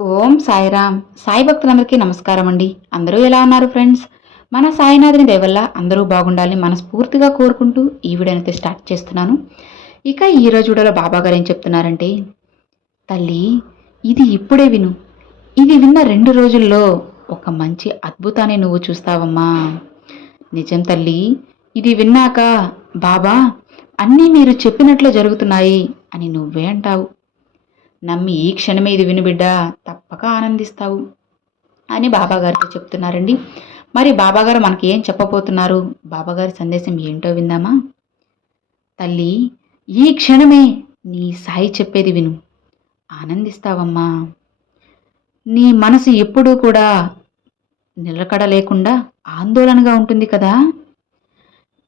ఓం సాయిరామ్. సాయి భక్తులందరికీ నమస్కారం అండి అందరూ ఎలా ఉన్నారు ఫ్రెండ్స్? మన సాయినాథుని దేవల్ల అందరూ బాగుండాలని మనస్ఫూర్తిగా కోరుకుంటూ ఈ వీడియోనైతే స్టార్ట్ చేస్తున్నాను. ఇక ఈరోజు వీడియోలో బాబా గారు ఏం చెప్తున్నారంటే తల్లి ఇది ఇప్పుడే విను. ఇది విన్న రెండు రోజుల్లో ఒక మంచి అద్భుతాన్ని నువ్వు చూస్తావమ్మా. నిజం తల్లి ఇది విన్నాక బాబా అన్నీ మీరు చెప్పినట్లు జరుగుతున్నాయి అని నువ్వే అంటావు. నమ్మి ఈ క్షణమే ఇది విను బిడ్డ తప్పక ఆనందిస్తావు అని బాబాగారితో చెప్తున్నారండి. మరి బాబాగారు మనకి ఏం చెప్పబోతున్నారు? బాబాగారి సందేశం ఏంటో విందామా? తల్లి ఈ క్షణమే నీ సాయి చెప్పేది విను. ఆనందిస్తావమ్మా. నీ మనసు ఎప్పుడూ కూడా నిలకడ లేకుండా ఆందోళనగా ఉంటుంది కదా.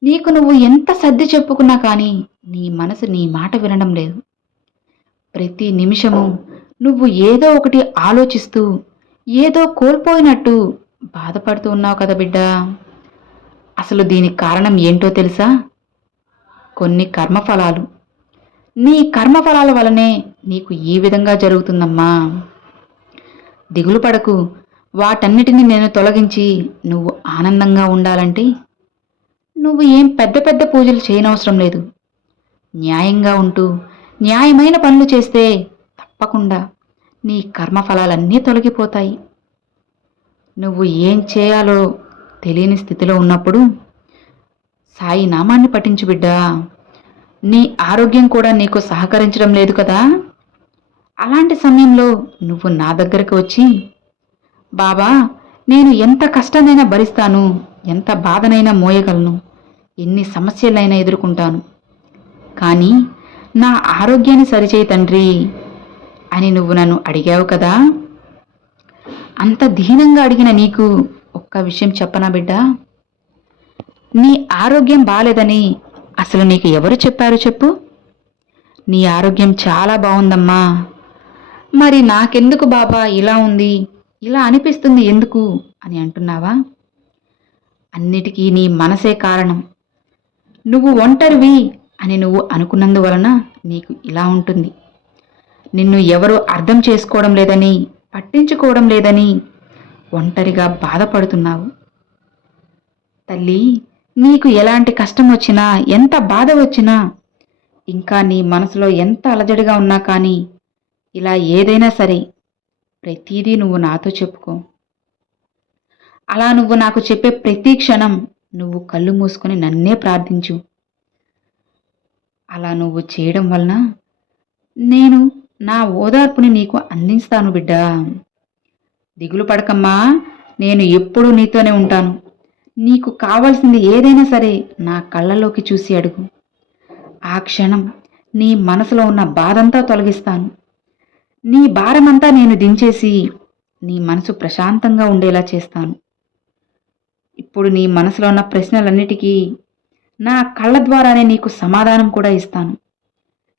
నీకు నువ్వు ఎంత సర్ది చెప్పుకున్నా కానీ నీ మనసు నీ మాట వినడం లేదు. ప్రతి నిమిషము నువ్వు ఏదో ఒకటి ఆలోచిస్తూ ఏదో కోల్పోయినట్టు బాధపడుతూ ఉన్నావు కదా బిడ్డ. అసలు దీనికి కారణం ఏంటో తెలుసా? కొన్ని కర్మఫలాలు. నీ కర్మఫలాల వలనే నీకు ఈ విధంగా జరుగుతుందమ్మా. దిగులు పడకు. వాటన్నిటిని నేను తొలగించి నువ్వు ఆనందంగా ఉండాలంటే నువ్వు ఏం పెద్ద పెద్ద పూజలు చేయనవసరం లేదు. న్యాయంగా ఉంటూ న్యాయమైన పనులు చేస్తే తప్పకుండా నీ కర్మఫలాలన్నీ తొలగిపోతాయి. నువ్వు ఏం చేయాలో తెలియని స్థితిలో ఉన్నప్పుడు సాయి నామాన్ని పఠించు బిడ్డా. నీ ఆరోగ్యం కూడా నీకు సహకరించడం లేదు కదా. అలాంటి సమయంలో నువ్వు నా దగ్గరకు వచ్చి బాబా నేను ఎంత కష్టమైనా భరిస్తాను ఎంత బాధనైనా మోయగలను ఎన్ని సమస్యలైనా ఎదుర్కొంటాను. కానీ నా ఆరోగ్యాన్ని సరిచేయి తండ్రి అని నువ్వు నన్ను అడిగావు కదా. అంత దీనంగా అడిగిన నీకు ఒక్క విషయం చెప్పనా బిడ్డ? నీ ఆరోగ్యం బాలేదని అసలు నీకు ఎవరు చెప్పారు చెప్పు? నీ ఆరోగ్యం చాలా బాగుందమ్మా మరి నాకెందుకు బాబా ఇలా ఉంది? ఇలా అనిపిస్తుంది ఎందుకు అని అంటున్నావా? అన్నిటికీ నీ మనసే కారణం. నువ్వు ఒంటరివి అని నువ్వు అనుకున్నందువలన నీకు ఇలా ఉంటుంది. నిన్ను ఎవరు అర్థం చేసుకోవడం లేదని పట్టించుకోవడం లేదని ఒంటరిగా బాధపడుతున్నావు. తల్లి నీకు ఎలాంటి కష్టం వచ్చినా ఎంత బాధ వచ్చినా ఇంకా నీ మనసులో ఎంత అలజడిగా ఉన్నా కానీ ఇలా ఏదైనా సరే ప్రతిదీ నువ్వు నాతో చెప్పుకో. అలా నువ్వు నాకు చెప్పే ప్రతి క్షణం నువ్వు కళ్ళు మూసుకొని నన్నే ప్రార్థించు. అలా నువ్వు చేయడం వలన నేను నా ఓదార్పుని నీకు అందిస్తాను బిడ్డా. దిగులు పడకమ్మా నేను ఎప్పుడూ నీతోనే ఉంటాను. నీకు కావాల్సింది ఏదైనా సరే నా కళ్ళలోకి చూసి అడుగు. ఆ క్షణం నీ మనసులో ఉన్న బాధంతా తొలగిస్తాను. నీ భారమంతా నేను దించేసి నీ మనసు ప్రశాంతంగా ఉండేలా చేస్తాను. ఇప్పుడు నీ మనసులో ఉన్న ప్రశ్నలన్నిటికీ నా కళ్ళ ద్వారానే నీకు సమాధానం కూడా ఇస్తాను.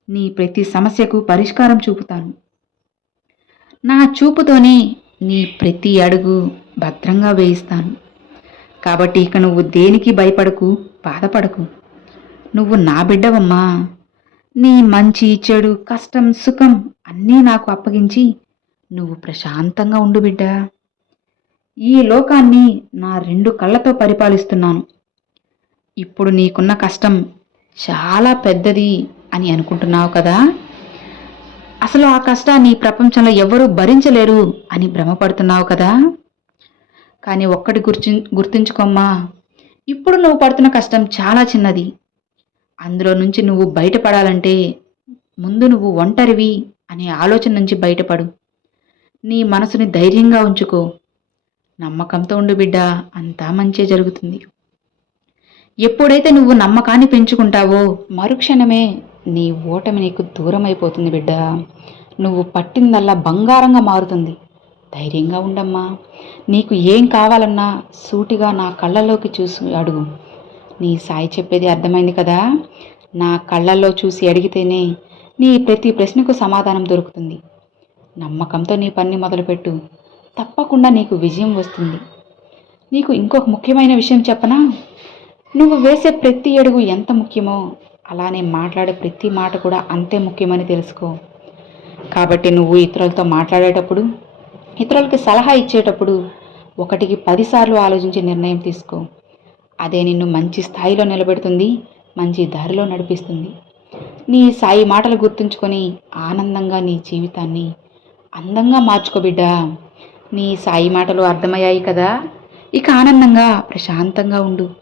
నీ ప్రతి సమస్యకు పరిష్కారం చూపుతాను. నా చూపుతోనే నీ ప్రతి అడుగు భద్రంగా వేయిస్తాను. కాబట్టి ఇక నువ్వు దేనికి భయపడకు బాధపడకు. నువ్వు నా బిడ్డవమ్మా. నీ మంచి చెడు కష్టం సుఖం అన్నీ నాకు అప్పగించి నువ్వు ప్రశాంతంగా ఉండు బిడ్డ. ఈ లోకాన్ని నా రెండు కళ్ళతో పరిపాలిస్తున్నాను. ఇప్పుడు నీకున్న కష్టం చాలా పెద్దది అని అనుకుంటున్నావు కదా? అసలు ఆ కష్టాన్ని ప్రపంచంలో ఎవరూ భరించలేరు అని భ్రమపడుతున్నావు కదా? కానీ ఒక్కటి గుర్తు గుర్తుంచుకోమ్మా. ఇప్పుడు నువ్వు పడుతున్న కష్టం చాలా చిన్నది. అందులో నుంచి నువ్వు బయటపడాలంటే ముందు నువ్వు ఒంటరివి అనే ఆలోచన నుంచి బయటపడు. నీ మనసుని ధైర్యంగా ఉంచుకో. నమ్మకంతో ఉండు బిడ్డ అంతా మంచి జరుగుతుంది. ఎప్పుడైతే నువ్వు నమ్మకాన్ని పెంచుకుంటావో మరుక్షణమే నీ ఓటమి నీకు దూరం అయిపోతుంది బిడ్డ. నువ్వు పట్టిందల్లా బంగారంగా మారుతుంది. ధైర్యంగా ఉండమ్మా. నీకు ఏం కావాలన్నా సూటిగా నా కళ్ళలోకి చూసి అడుగు. నీ సాయి చెప్పేది అర్థమైంది కదా? నా కళ్ళల్లో చూసి అడిగితేనే నీ ప్రతి ప్రశ్నకు సమాధానం దొరుకుతుంది. నమ్మకంతో నీ పని మొదలుపెట్టు. తప్పకుండా నీకు విజయం వస్తుంది. నీకు ఇంకొక ముఖ్యమైన విషయం చెప్పనా? నువ్వు వేసే ప్రతి అడుగు ఎంత ముఖ్యమో అలానే మాట్లాడే ప్రతి మాట కూడా అంతే ముఖ్యమని తెలుసుకో. కాబట్టి నువ్వు ఇతరులతో మాట్లాడేటప్పుడు ఇతరులకి సలహా ఇచ్చేటప్పుడు ఒకటికి పదిసార్లు ఆలోచించి నిర్ణయం తీసుకో. అదే నిన్ను మంచి స్థాయిలో నిలబెడుతుంది మంచి దారిలో నడిపిస్తుంది. నీ సాయి మాటలు గుర్తుంచుకొని ఆనందంగా నీ జీవితాన్ని అందంగా మార్చుకో బిడ్డా. నీ సాయి మాటలు అర్థమయ్యాయి కదా? ఇక ఆనందంగా ప్రశాంతంగా ఉండు.